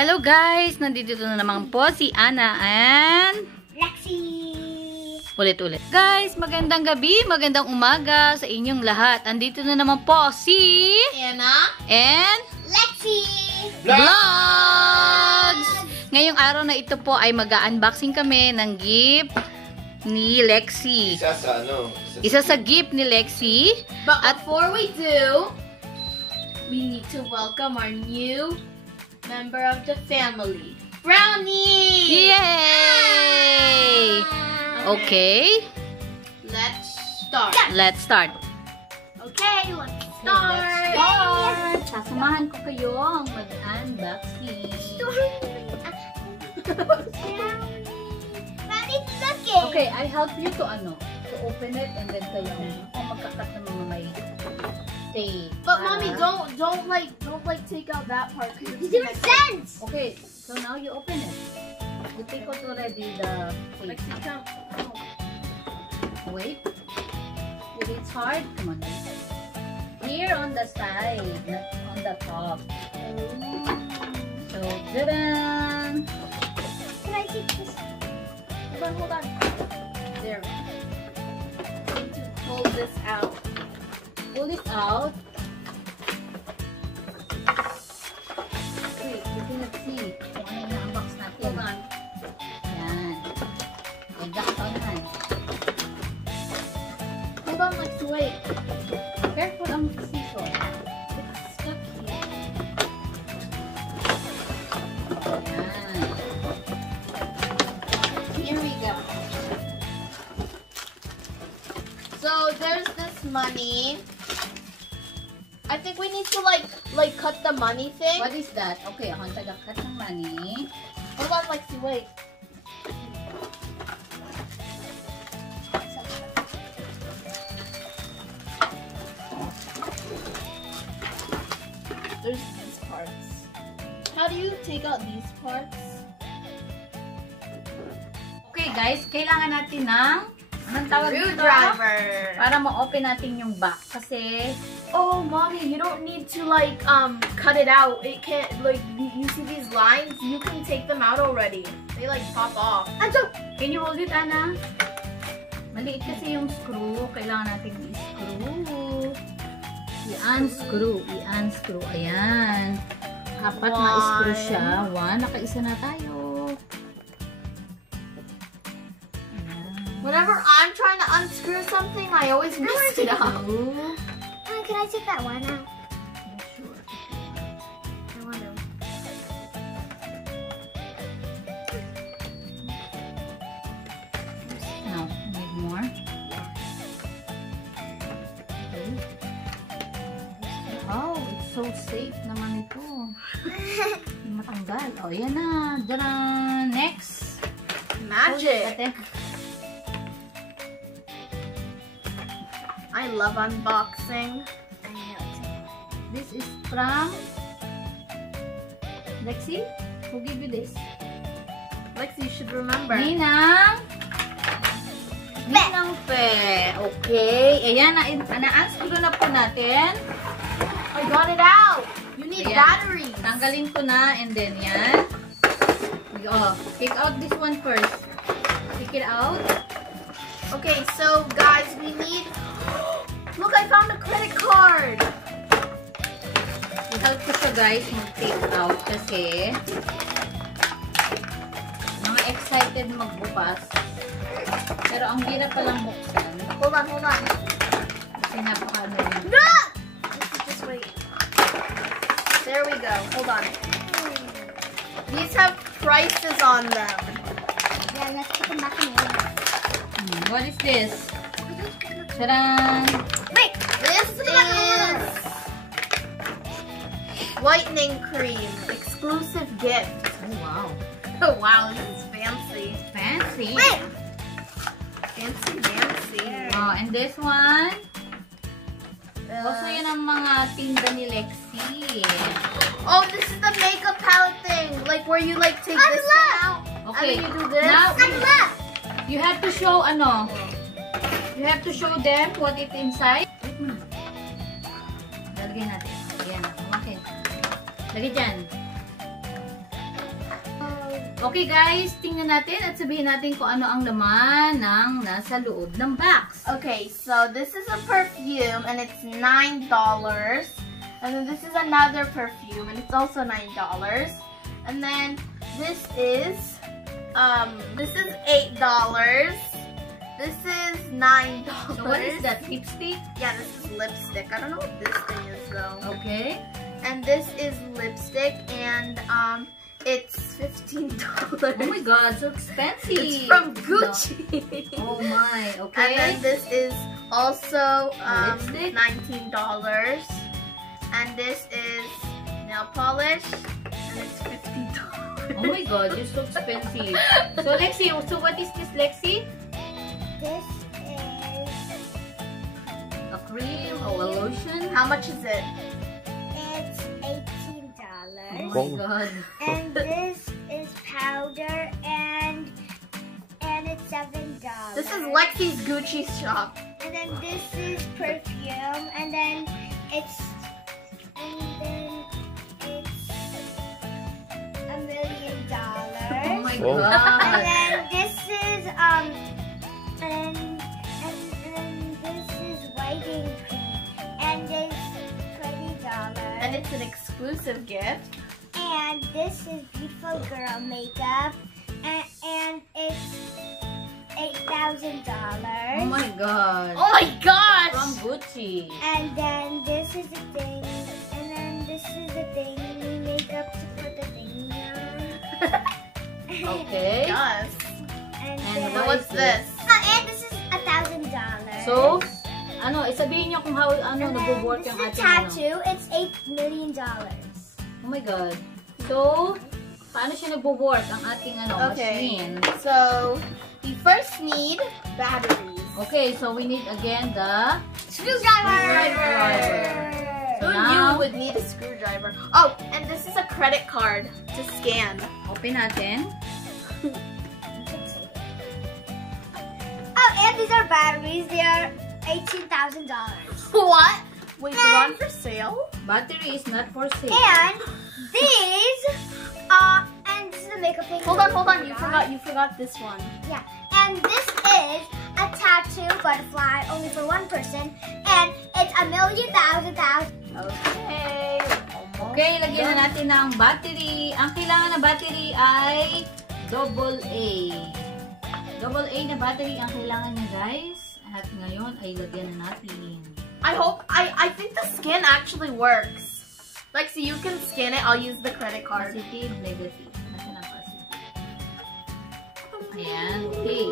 Hello guys! Nandito na naman po si Ana and Lexi! Ulit-ulit. Guys, magandang gabi, magandang umaga sa inyong lahat. Andito na naman po si Anna and Lexi! Vlogs! Ngayong araw na ito po ay mag-unboxing kami ng gift ni Lexi. Isa sa gift ni Lexi. But before we do, we need to welcome our new member of the family, Brownie! Yay! Okay. Let's start. Okay, let's start. Sasamahan ko kayong mag-unboxing. Okay, I help you to open it and then kayo magkakat ng mga may tape. But mommy, don't take out that part because it doesn't make sense. Okay, so now you open it. You take out already the tape. Wait. If it's hard, come on. Here on the side, not on the top. So, ta-da! Can I take this? Hold on. There. I need to pull this out. Pull it out. Wait, you cannot see. Kung ano yung na-unbox natin. Hold on. Yan. Nagdakatanan. Hold on, let's wait. Careful ang scissor. It's stuck here. Yan. Here we go. So there's this money. I think we need to like cut the money thing. What is that? Okay, ako ang taga-cut ng money. Hold on, Lexi, wait. There's these parts. How do you take out these parts? Okay guys, kailangan natin ng anong tawag dito? Screwdriver. Para ma-open natin yung back. Kasi, Oh, mommy, you don't need to cut it out. It can't you see these lines? You can take them out already. They pop off. can you hold it, Ana? Maliit kasi yung screw. Kailangan natin i-screw. I-unscrew. I-unscrew. Ayan. Apat na screw siya. One. Nakaisa na tayo. Whenever I'm trying to unscrew something, I always mess it up. Can I take that one out? Sure. I want to. Now, need more? Okay. Oh, it's so safe naman ito. Hindi matanggal. Oh, yan na. Daran! Next! Magic. Ate. I love unboxing. I know. This is from Lexi. Who give you this? Lexi, you should remember. Ninang Pe. Okay. Ayan, na-unscrew na po natin. I got it out. You need Ayan. batteries. Tanggalin ko na and then yan. Oh, take out this one first. Take it out. Okay, so guys, we need. Look, I found a credit card. I-help ko siya guys mag-take out kasi mga excited magbukas. Pero ang hirap palang buksan. Hold on. Kasi napaka-ano yun. No! Just wait. There we go. Hold on. These have prices on them. Yeah, let's put them back in the oven. What is this? Tadaan! Wait, this is whitening cream, exclusive gift. Oh, wow. Oh wow, this is fancy. Fancy. Wait. Fancy. Oh, and this one? Also yun ang mga tinda ni Lexi. Oh, this is the makeup palette thing, like where you take this thing out. Okay, and then you do this. now Look! you have to show you have to show them what it inside. Lalagay natin. Ayan, okay. Lagay dyan. Okay guys, tingnan natin at sabihin natin kung ano ang laman ng nasa loob ng box. Okay, so this is a perfume and it's $9. And then this is another perfume and it's also $9. And then this is $8. This is $9. So what is that? Lipstick? Yeah, this is lipstick. I don't know what this thing is though. Okay. And this is lipstick and it's $15. Oh my god, so expensive. It's from Gucci. Oh my, And okay. then this is also Lipstick? $19. And this is nail polish and it's $15. Oh my god, you're so expensive. So Lexi, so what is this, Lexi? This is A cream or a lotion? How much is it? it's Oh $18. my god. And this is powder and it's $7. This is Lexi's Gucci shop. And then this is perfume and then it's $1 million. Oh my Oh. And god. then this is and this is whitening cream and this $20. And it's an exclusive gift. And this is beautiful girl makeup and it's $8,000. Oh my god. Oh my gosh! From Gucci. And then this is the thing, and then this is the thing makeup to put the thing on. Okay. Yes. And And then, So what's this? and this is $1,000. So, ano, isabihin niyo kung how, ano, and then nag-work this yung is a ating, ano. tattoo. It's $8 million. Oh my god. So, paano siya nagbo-work ang ating, ano, Okay. machine? So we first need batteries. Okay, so we need again the Screwdriver. Who Now- knew we would need a screwdriver? Oh, and this is a credit card to scan. open natin. Oh, and these are batteries. They are $18,000. What? Wait, they're on for sale? Battery is not for sale. And these, and this is the makeup thing. Hold on. You forgot this one. Yeah, and this is a tattoo butterfly only for one person, and it's $1 million. Okay. Okay, lagyan na natin ng battery. Ang kailangan na battery ay AA. AA na battery ang kailangan niya, guys. At ngayon ay lagyan na natin. I think the scan actually works. Lexi, you can scan it. I'll use the credit card. Positive, negative. Nasaan ang positive? Ayan, okay.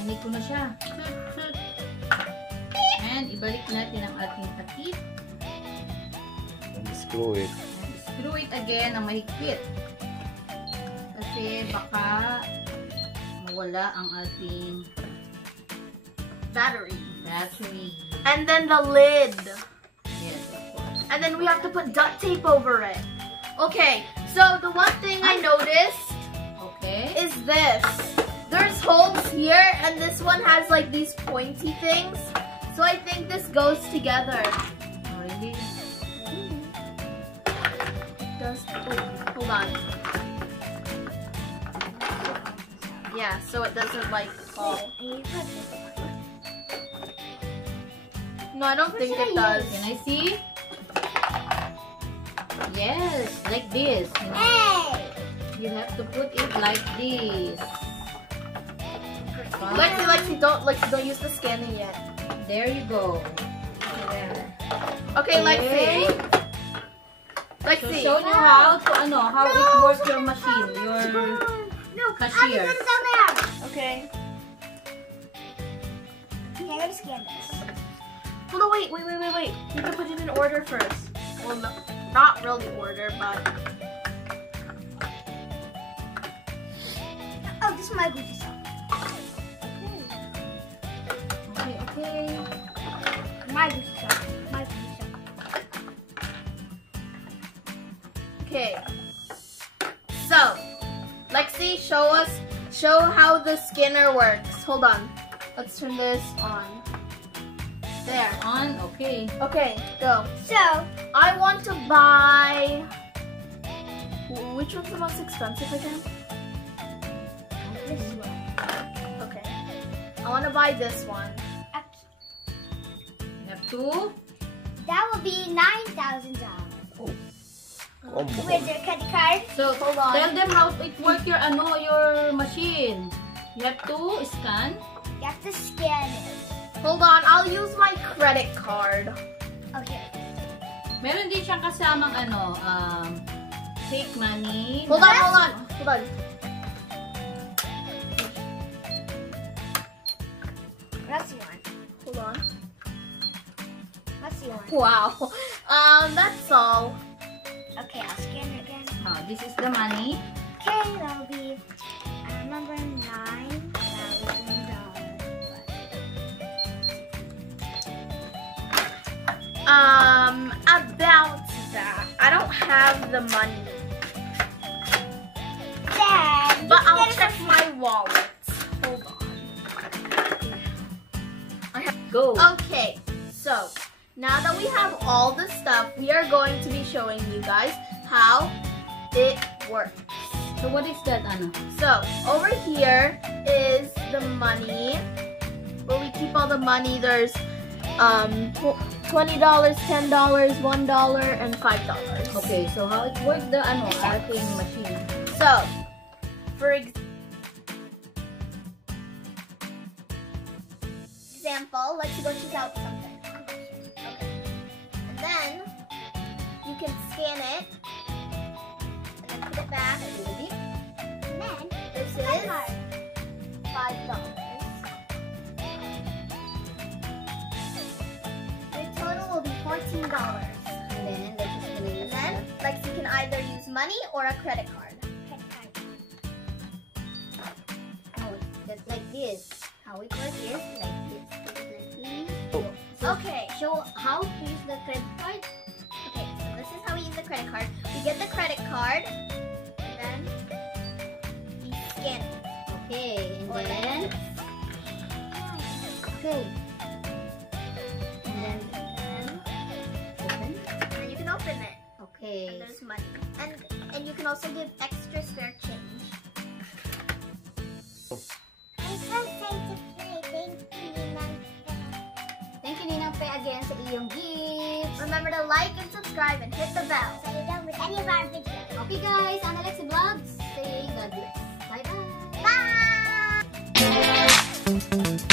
Hanik ko na siya. And ibalik natin ang ating takip. And screw it. And screw it again na mahigpit. Kasi baka mawala ang ating Battery. battery. And then the lid. Yes, of course. And then we have to put duct tape over it. Okay, so the one thing I noticed Okay. is this. There's holes here, and this one has like these pointy things. So I think this goes together. Really? Does hold on. Yeah, so it doesn't like fall. No, I don't think it does. Can I see? Yes, like this. You know? Hey! You have to put it like this. Lexi, don't use the scanning yet. There you go. There. Okay, Lexi. So Lexi. show you how to how it works your machine, your No, cashier. put it down there. Okay. Okay, I'm gonna scan this. Well, no, wait. You have to put it in order first. Well, no, not really order, but Oh, this is my Gucci shop. Okay. My Gucci shop. My Gucci shop. okay. So, Lexi, show how the scanner works. Hold on. Let's turn this on. There. On, okay. Okay, go. So, I want to buy Which one's the most expensive again? This one. Okay. I want to buy this one. You have to. That will be $9,000. Where's your credit card? So, Hold on. tell them how it works your machine. You have to scan. You have to scan it. Hold on, I'll use my credit card. Okay. Meron din siyang kasamang fake money. Hold on. What's you want? Hold on. What's you want? Wow. That's all. Okay, I'll scan it again. This is the money. Okay, that'll be, I remember $9,000. About that. I don't have the money. Dad, But you I'll can check my wallet. Hold on. Go. Okay, so now that we have all the stuff, we are going to be showing you guys how it works. So, what is that, So over here is the money. Where we keep all the money, there's $20, $10, $1, and $5. Okay, so how it works the ating machine? So, for example, let's go choose out something. Okay. And then you can scan it and then put it back. And then, This is $5. Your total will be $14. And then, that's just gonna use And then, Lexi can either use money or a credit card. just like this. How it works is like this. Okay. Show how to use the credit card. Okay, so this is how we use the credit card. We get the credit card, and then we scan it. Okay, and Or then, Okay. and then, open. And you can open it. Okay. And there's money. And you can also give extra spare change. I'm so excited to play. Thank you, Ninang Pe, again sa iyong gifts. Remember to like and subscribe and hit the bell. So you don't miss any of our videos. Okay, guys, Ana Lexi Vlogs. Say God bless. Bye-bye. Bye!